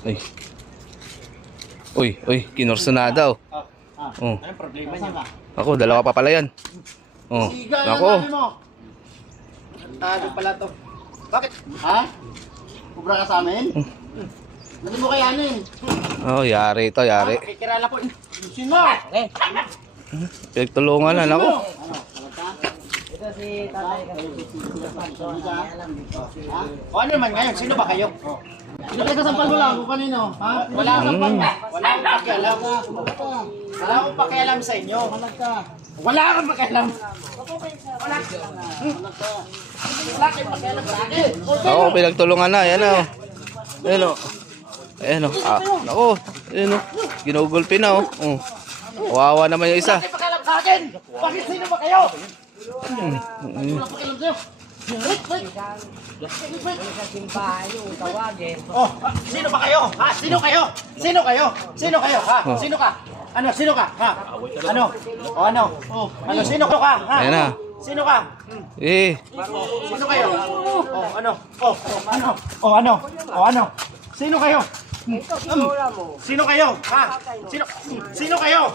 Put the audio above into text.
Uy. Uy, kinursunada oh. Oh. Anong problema niya? Ako, dalawa pa pala yan. Oh. Ako. Talo pala to. Bakit? Ha? Kubra ka sa amin? Hindi mo kayanin. Oh, yari ito, yari. Kikirala po. Sino? Okay. Pinagtulungan na ako. Ito si tatay kasi. O ano naman ngayon? Sino ba kayo? Hindi kayo sasampal mo lang kung kanino. Ha? Wala akong pakialam. Wala akong pakialam sa inyo. Wala akong pakialam. Wala akong pakialam sa akin. Ako, pinagtulungan na. Ayan o. Ayan o. Ayan o. Ako. Ayan o. Ginugulpi na o. Wawa naman yung isa. Wala akong pakialam sa akin. Bakit sino ba kayo? Wala akong pakialam sa'yo. Oh, sino ba kayo? Ha? Sino kayo? Sino kayo? Sino kayo? Ha? Sino ka? Ano? Sino ka? Ha? Ano? O ano? Ano? Sino ka? Ha? Ayan na. Sino ka? Eh. Sino kayo? Oh, ano? Oh, ano? Oh, ano? Oh, ano? Sino kayo? Sino kayo? Ha? Sino kayo?